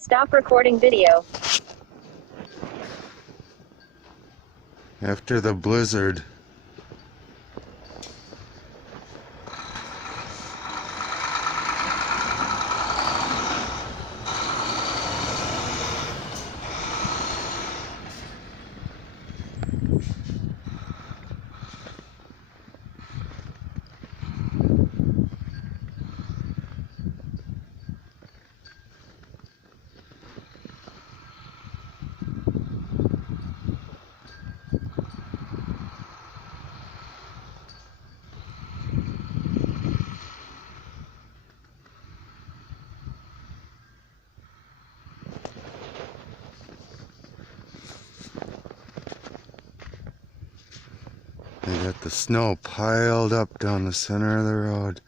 Stop recording video. After the blizzard, they got the snow piled up down the center of the road.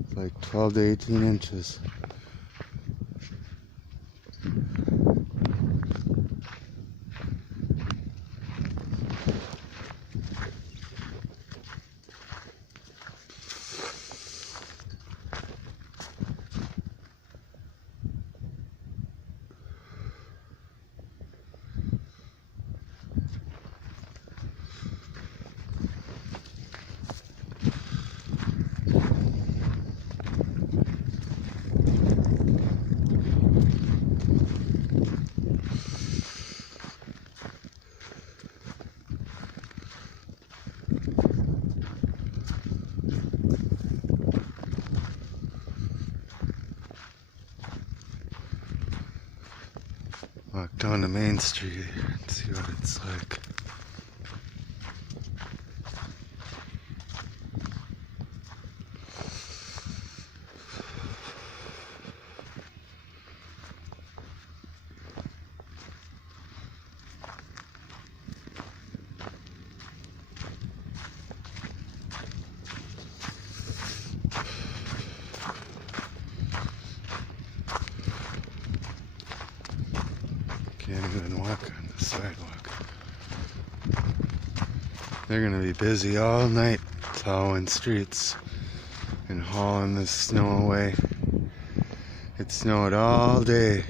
It's like 12 to 18 inches. Walk down to Main Street here and see what it's like. Can't even walk on the sidewalk. They're gonna be busy all night plowing streets and hauling the snow away. It snowed all day.